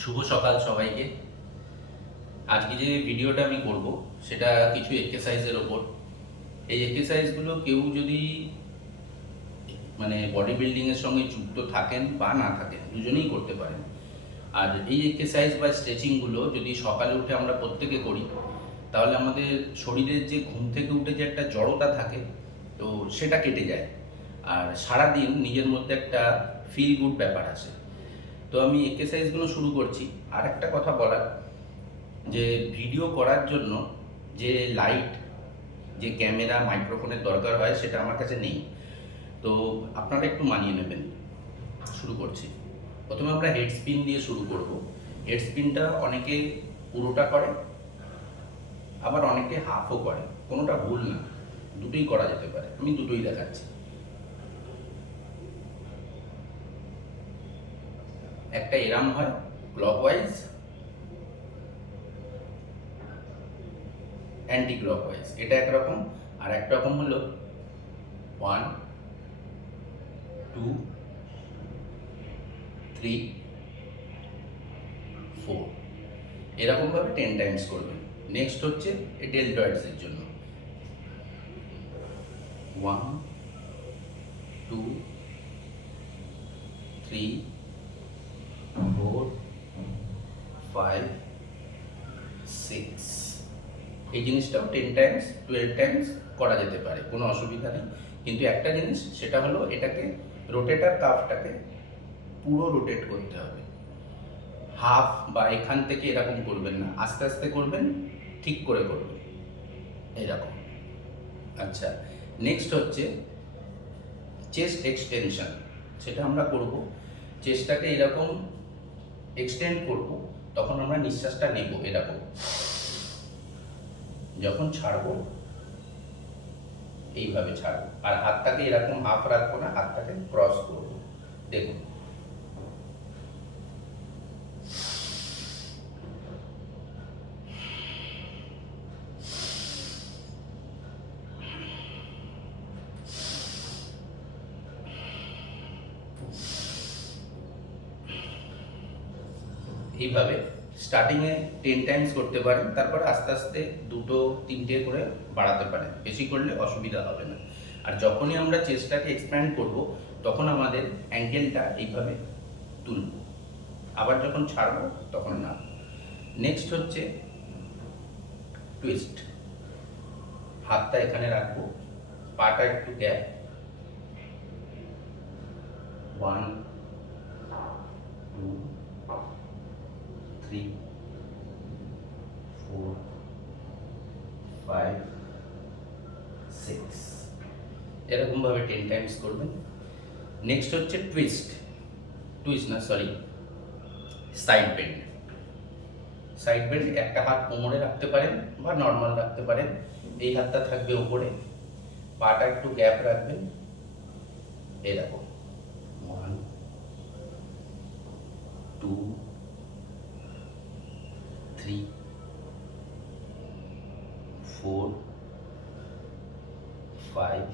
শুভ সকাল সবাইকে। আজকে যে ভিডিওটা আমি করব সেটা কিছু এক্সারসাইজের ওপর। এই এক্সারসাইজগুলো কেউ যদি বডি বিল্ডিংয়ের সঙ্গে যুক্ত থাকেন বা না থাকেন, দুজনেই করতে পারেন। আর এই এক্সারসাইজ বা স্ট্রেচিংগুলো যদি সকালে উঠে আমরা প্রত্যেকে করি, তাহলে আমাদের শরীরের যে ঘুম থেকে উঠে যে একটা জড়তা থাকে, তো সেটা কেটে যায়। আর সারাদিন নিজের মধ্যে একটা ফিল গুড ব্যাপার আছে। তো আমি এক্সারসাইজগুলো শুরু করছি। আর একটা কথা বলার, যে ভিডিও করার জন্য যে লাইট, যে ক্যামেরা, মাইক্রোফোনের দরকার হয়, সেটা আমার কাছে নেই। তো আপনারা একটু মানিয়ে নেবেন। শুরু করছি। প্রথমে আমরা হেড স্পিন দিয়ে শুরু করব। হেড স্পিনটা অনেকে পুরোটা করে, আবার অনেকে হাফও করে। কোনোটা ভুল না, দুটোই করা যেতে পারে। আমি দুটোই দেখাচ্ছি। একটা এরাম হয় ক্লকওয়াইজ, অ্যান্টি ক্লকওয়াইজ, এটা একরকম। আর এক রকম হলো 1 2 3 4, এরকমভাবে 10 টাইমস করবেন। নেক্সট হচ্ছে এই ডেল্টয়েডসের জন্য 1 2 3 4 5 6। এই জিনিসটাও 10 টাইমস 12 টাইমস করা যেতে পারে, কোনো অসুবিধা নেই। কিন্তু একটা জিনিস, সেটা হলো এটাকে রোটেটার কাফটাকে পুরো রোটেট করতে হবে। হাফ বা এখান থেকে এরকম করবেন না, আস্তে আস্তে করবেন, ঠিক করে করবেন, এরকম। আচ্ছা, নেক্সট হচ্ছে চেস্ট এক্সটেনশন। সেটা আমরা করব, চেস্টটাকে এরকম এক্সটেন্ড করব, তখন আমরা নিঃশ্বাসটা নেব এরকম। যখন ছাড়বো এইভাবে ছাড়বো, আর হাতটাকে এরকম হাফ রাখবো না, হাতটাকে ক্রস করবো। দেখুন, এইভাবে স্টার্টিংয়ে 10 টাইমস করতে পারেন, তারপর আস্তে আস্তে 2 3টে করে বাড়াতে পারেন। বেশি করলে অসুবিধা হবে না। আর যখনই আমরা চেস্টটাকে এক্সপ্যান্ড করব, তখন আমাদের অ্যাঙ্কেলটা এইভাবে তুলব, আবার যখন ছাড়বো তখন না। নেক্সট হচ্ছে টুইস্ট। হাতটা এখানে রাখবো, পাটা একটু গ্যাপ, 1 2 3 4 5 6, এরকমভাবে 10 টাইমস করবেন। নেক্সট হচ্ছে টুইস্ট, টুইস্ট না sorry, side bend. Side bend একটা হাত কোমরে রাখতে পারেন বা নর্মাল রাখতে পারেন। এই হাতটা থাকবে উপরে, পাটা একটু গ্যাপ রাখবেন, এরকম 1 2 3 4 5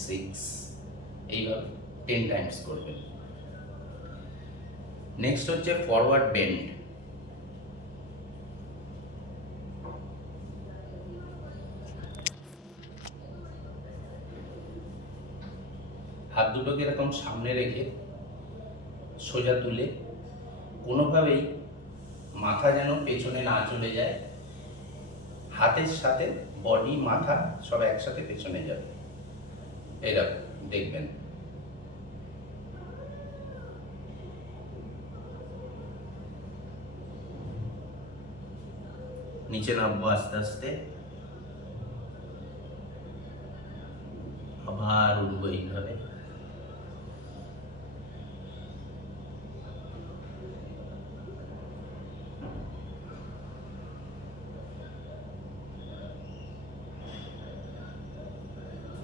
6, এইভাবে 10 টাইমস করবেন। নেক্সট হচ্ছে ফরওয়ার্ড বেন্ড। হাত দুটোকে এরকম সামনে রেখে সোজা তুলে, কোনোভাবেই মাথা যেন পেছনে না চলে যায়, হাতের সাথে বডি, মাথা সব একসাথে পেছনে যাবে, এরকম দেখবেন। নিচে নামবো আস্তে আস্তে, আবার উঠবো এইভাবে।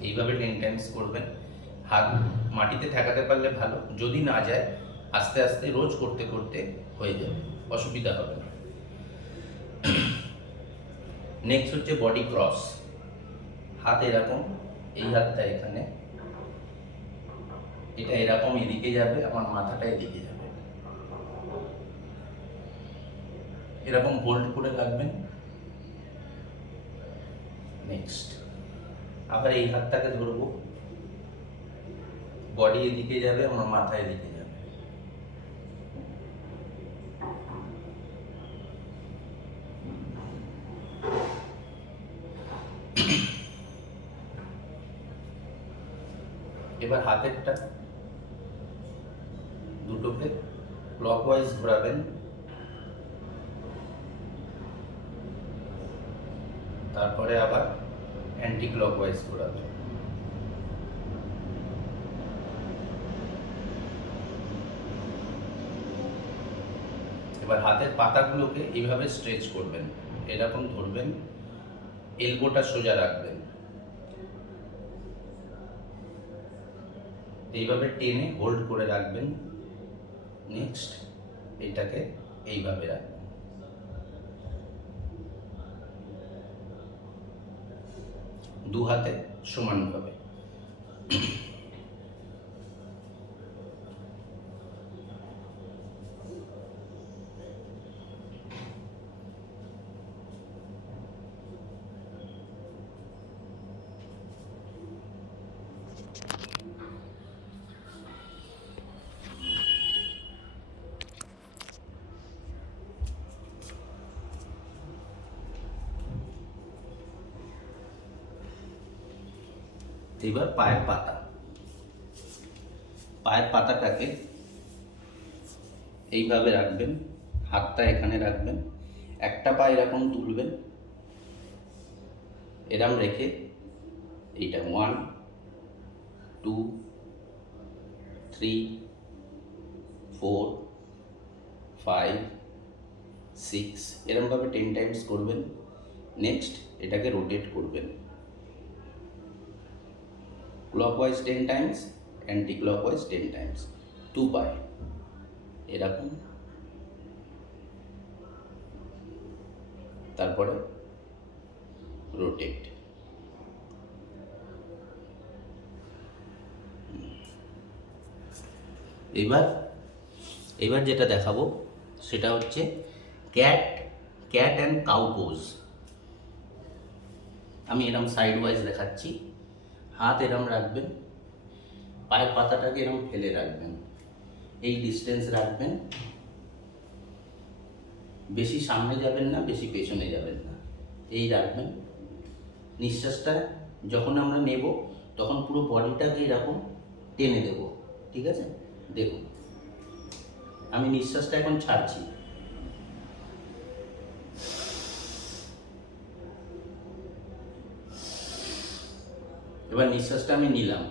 এইভাবে 10 টাইমস করবেন। হাত মাটিতে ঠেকাতে পারলে ভালো, যদি না যায় আস্তে আস্তে রোজ করতে করতে হয়ে যাবে, অসুবিধা হবে না। নেক্সট হচ্ছে বডি ক্রস। হাত এরকম, এই হাতটা এখানে, এটা এরকম এদিকে যাবে, আমার মাথাটা এদিকে যাবে, এরকম হোল্ড করে রাখবেন। নেক্সট আবার এই হাতটাকে ধরবো, বডি এদিকে যাবে, আমার মাথা এদিকে যাবে। এবার হাতেরটা দুটোকে ক্লকওয়াইজ ঘোরাবেন, তারপরে আবার অ্যান্টি ক্লকওয়াইজ ঘোরাবেন। এবার হাতের পাতাগুলোকে এইভাবে স্ট্রেচ করবেন, এরকম ধরবেন, এলবোটা সোজা রাখবেন, এইভাবে টেনে হোল্ড করে রাখবেন। নেক্সট এটাকে এইভাবে রাখবেন, দু হাতে সমানভাবে। এবার পায়ের পাতা, পায়ের পাতাটাকে এইভাবে রাখবেন, হাতটা এখানে রাখবেন, একটা পা এরকম তুলবেন, এরকম রেখে এইটা 1 2 3 4 5 6 এরকমভাবে 10 টাইমস করবেন। নেক্সট এটাকে রোটেট করবেন, clockwise 10 Times, anti clockwise 10 Times, 2 পায়ে এরকম, তারপরে রোটেট। এবার যেটা দেখাবো সেটা হচ্ছে ক্যাট অ্যান্ড কাউ পোজ। আমি এরকম সাইড ওয়াইজ দেখাচ্ছি, হাত এরম রাখবেন, পায়ের পাতাটাকে এরকম ফেলে রাখবেন, এই ডিস্টেন্স রাখবেন, বেশি সামনে যাবেন না, বেশি পেছনে যাবেন না, এই রাখবেন। নিঃশ্বাসটা যখন আমরা নেব তখন পুরো বডিটাকে এরকম টেনে দেব, ঠিক আছে? দেখুন আমি নিঃশ্বাসটা এখন ছাড়ছি, এবার নিঃশ্বাসটা আমি নিলাম,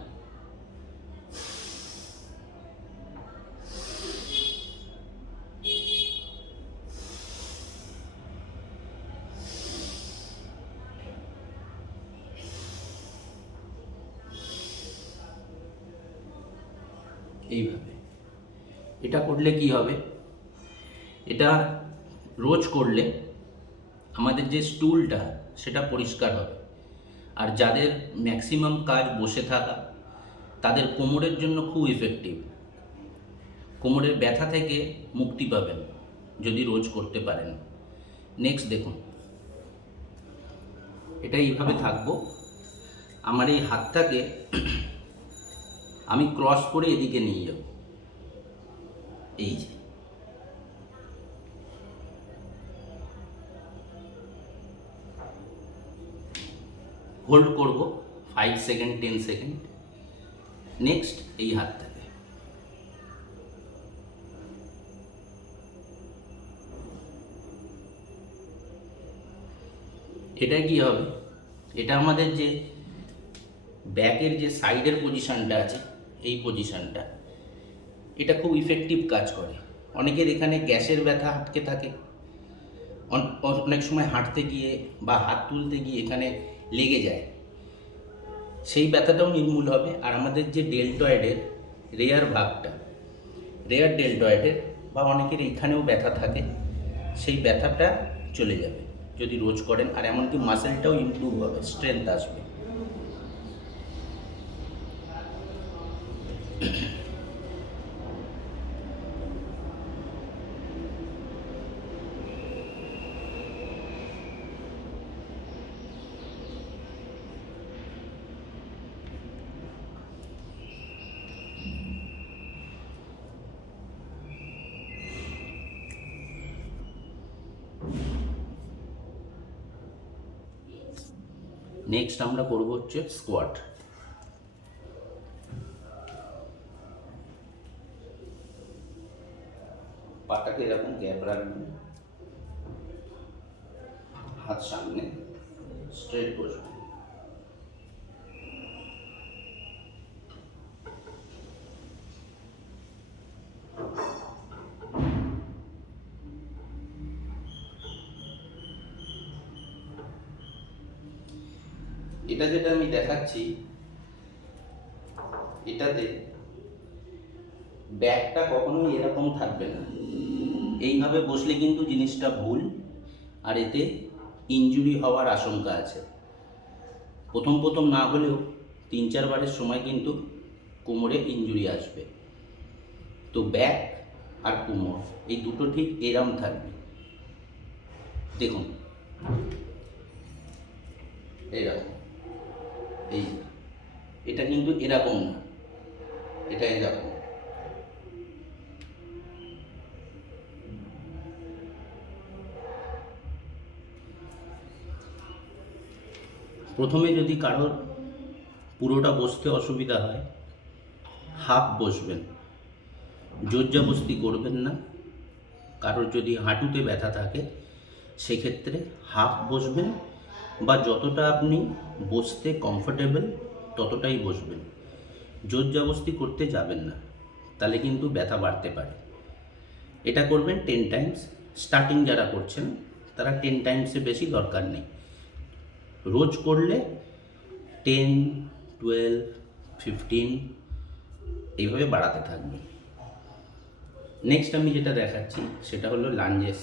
এইভাবে। এটা করলে কি হবে, এটা রোজ করলে আমাদের যে স্টুলটা সেটা পরিষ্কার হবে। আর যাদের ম্যাক্সিমাম কাজ বসে থাকা, তাদের কোমরের জন্য খুব ইফেক্টিভ, কোমরের ব্যথা থেকে মুক্তি পাবেন যদি রোজ করতে পারেন। নেক্সট দেখুন, এটা এইভাবে থাকবো, আমার এই হাতটাকে আমি ক্রস করে এদিকে নিয়ে যাব, এই যে হোল্ড করব 5 সেকেন্ড 10 সেকেন্ড। নেক্সট এই হাতটাকে এটা কি হবে, এটা আমাদের যে ব্যাকের যে সাইডের পজিশনটা আছে, এই পজিশনটা, এটা খুব ইফেক্টিভ কাজ করে। অনেকের এখানে গ্যাসের ব্যথা আটকে থাকে, অনেক সময় হাঁটতে গিয়ে বা হাত তুলতে গিয়ে এখানে লেগে যায়, সেই ব্যথাটাও নির্মূল হবে। আর আমাদের যে ডেলটয়েডের রেয়ার ভাগটা, রেয়ার ডেলটয়েডের বা অনেকের এখানেও ব্যথা থাকে, সেই ব্যথাটা চলে যাবে যদি রোজ করেন। আর এমনকি মাসেলটাও ইমপ্রুভ হবে, স্ট্রেংথ আসবে। নেক্সট আমরা করব হচ্ছে স্কোয়াট। পাটাকে এরকম গ্যাপ রাখবেন, হাত সামনে, স্ট্রেট বসবেন। এটা যেটা আমি দেখাচ্ছি, এটাতে ব্যাকটা কখনোই এরকম থাকবে না। এইভাবে বসলে কিন্তু জিনিসটা ভুল, আর এতে ইনজুরি হওয়ার আশঙ্কা আছে। প্রথম প্রথম না হলেও 3-4 বারের সময় কিন্তু কোমরে ইনজুরি আসবে। তো ব্যাক আর কোমর এই দুটো ঠিক এরম থাকবে। দেখুন এইরকম, এটা কিন্তু এরকম না, এটা এরকম। প্রথমে যদি কারোর পুরোটা বসতে অসুবিধা হয়, হাফ বসবেন, জোরজবস্তি করবেন না। কারোর যদি হাঁটুতে ব্যথা থাকে সেক্ষেত্রে হাফ বসবেন, বা যতটা আপনি বসতে কমফোর্টেবল ততটাই বসবেন। জোরজবস্তি করতে যাবেন না, তাহলে কিন্তু ব্যথা বাড়তে পারে। এটা করবেন 10 টাইমস। স্টার্টিং যারা করছেন তারা 10 টাইমসে বেশি দরকার নেই। রোজ করলে 10, 12, 15 এইভাবে বাড়াতে থাকবে। নেক্সট আমি যেটা দেখাচ্ছি সেটা হলো লাঞ্জেস।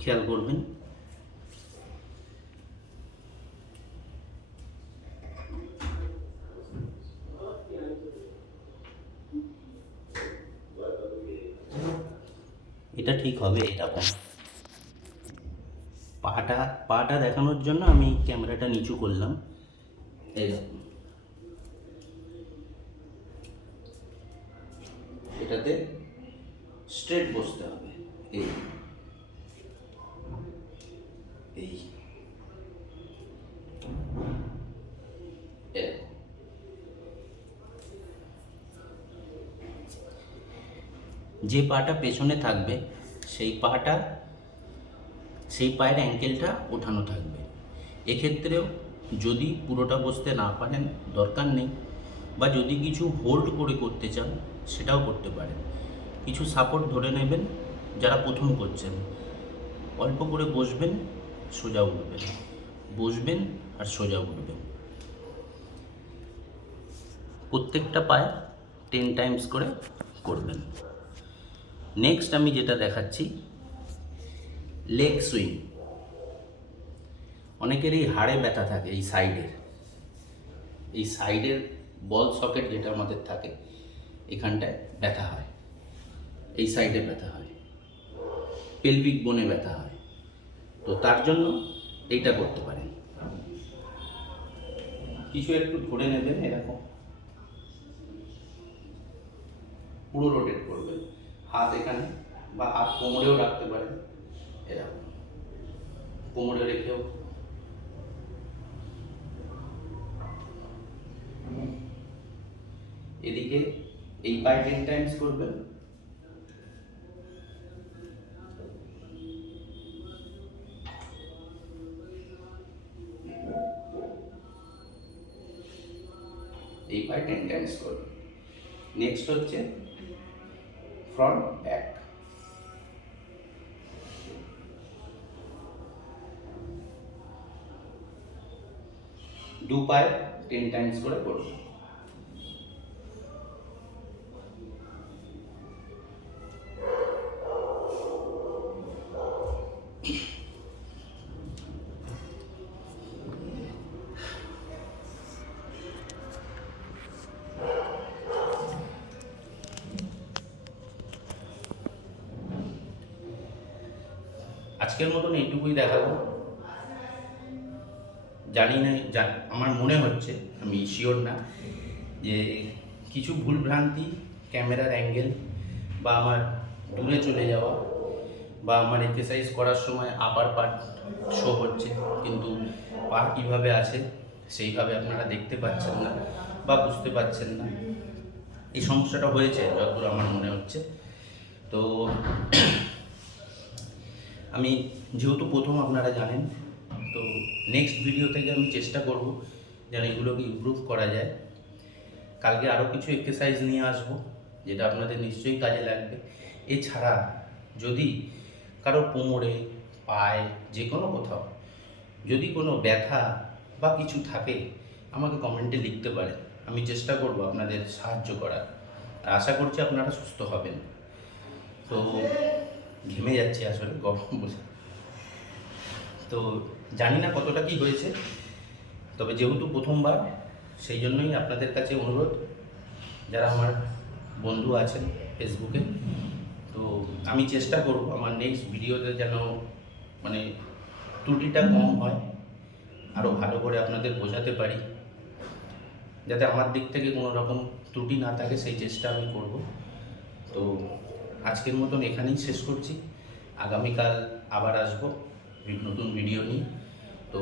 খেয়াল করবেন, এটা ঠিক হবে এরকম। পাটা দেখানোর জন্য আমি ক্যামেরাটা নিচু করলাম, এরকম। এটাতে স্ট্রেট বসতে হবে, এই এই এরকম। যে পাটা পেছনে থাকবে সেই পায়ের অ্যাঙ্কেলটা ওঠানো থাকবে। এক্ষেত্রেও যদি পুরোটা বসতে না পারেন দরকার নেই, বা যদি কিছু হোল্ড করে করতে চান সেটাও করতে পারেন। কিছু সাপোর্ট ধরে নেবেন। যারা প্রথম করছেন অল্প করে বসবেন, সোজা উঠবেন, বসবেন আর সোজা উঠবেন। প্রত্যেকটা পায়ে 10 টাইমস করে করবেন। নেক্সট আমি যেটা দেখাচ্ছি লেগ সুইং। অনেকেরই হাড়ে ব্যথা থাকে, এই সাইডের বল সকেট যেটা আমাদের থাকে এখানটায় ব্যথা হয়, এই সাইডে ব্যথা হয়, পেলভিক বোনে ব্যথা হয়। তো তার জন্য এইটা করতে পারেন। কিছু একটু ধরে নেবেন, এরকম পুরো রোটেট করবেন, হাত এখানে, বা হাত কোমরেও রাখতে পারেন, এরকম কোমরে রেখেও। এদিকে এই পায়ে 10 টাইমস করবেন, এই পায়ে 10 টাইমস করবেন। নেক্সট হচ্ছে ফ্রন্ট ব্যাক। দু পায়ে 10 টাইমস করে করবেন। আজকের মতন এইটুকুই দেখাবো। জানি না, আমার মনে হচ্ছে, আমি শিওর না, যে কিছু ভুল ভ্রান্তি, ক্যামেরার অ্যাঙ্গেল বা আমার দূরে চলে যাওয়া বা আমার এক্সারসাইজ করার সময় আপার পার্ট শো হচ্ছে, কিন্তু পা কীভাবে আছে সেইভাবে আপনারা দেখতে পাচ্ছেন না বা বুঝতে পারছেন না। এই সমস্যাটা হয়েছে যতদূর আমার মনে হচ্ছে। তো আমি যেহেতু প্রথম আপনারা জানেন, তো নেক্সট ভিডিও থেকে আমি চেষ্টা করব যেন এগুলোকে ইমপ্রুভ করা যায়। কালকে আরও কিছু এক্সারসাইজ নিয়ে আসবো যেটা আপনাদের নিশ্চয়ই কাজে লাগবে। এছাড়া যদি কারো কোমরে, পায়ে, যে কোনো কোথাও যদি কোনো ব্যথা বা কিছু থাকে, আমাকে কমেন্টে লিখতে পারেন। আমি চেষ্টা করব আপনাদের সাহায্য করার। আর আশা করছি আপনারা সুস্থ হবেন। তো ঘেমে যাচ্ছে আসলে গরম বলে, তো জানি না কতটা কি হয়েছে, তবে যেহেতু প্রথমবার সেই জন্যই আপনাদের কাছে অনুরোধ, যারা আমার বন্ধু আছেন ফেসবুকে, তো আমি চেষ্টা করব আমার নেক্সট ভিডিওতে যেন মানে ত্রুটিটা কম হয়, আরও ভালো করে আপনাদের বোঝাতে পারি, যাতে আমার দিক থেকে কোনো রকম ত্রুটি না থাকে সেই চেষ্টা আমি করব। তো আজকের মতন এখানেই শেষ করছি। আগামীকাল আবার আসবো নতুন ভিডিও নিয়ে। তো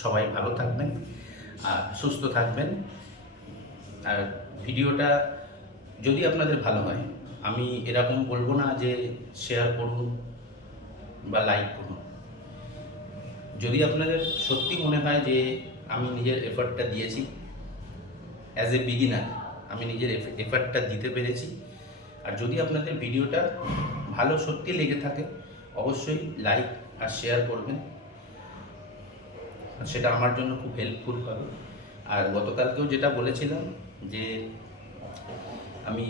সবাই ভালো থাকবেন আর সুস্থ থাকবেন। আর ভিডিওটা যদি আপনাদের ভালো হয়, আমি এরকম বলবো না যে শেয়ার করুন বা লাইক করুন। যদি আপনাদের সত্যি মনে হয় যে আমি নিজের এফর্টটা দিয়েছি, অ্যাজ এ বিগিনার আমি নিজের এফর্টটা দিতে পেরেছি, আর যদি আপনাদের ভিডিওটা ভালো সত্যি লেগে থাকে, অবশ্যই লাইক আর শেয়ার করবেন। সেটা আমার জন্য খুব হেল্পফুল হবে। আর গতকালকেও যেটা বলেছিলাম যে আমি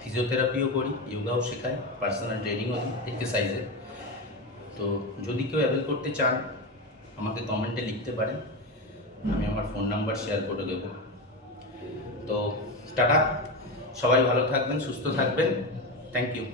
ফিজিওথেরাপিও করি, যোগাও শেখাই, পার্সোনাল ট্রেনিংও দিই এক্সারসাইজের। তো যদি কেউ অ্যাভেল করতে চান, আমাকে কমেন্টে লিখতে পারেন, আমি আমার ফোন নাম্বার শেয়ার করে দেবো। তো টাটা, সবাই ভালো থাকবেন, সুস্থ থাকবেন। Thank you.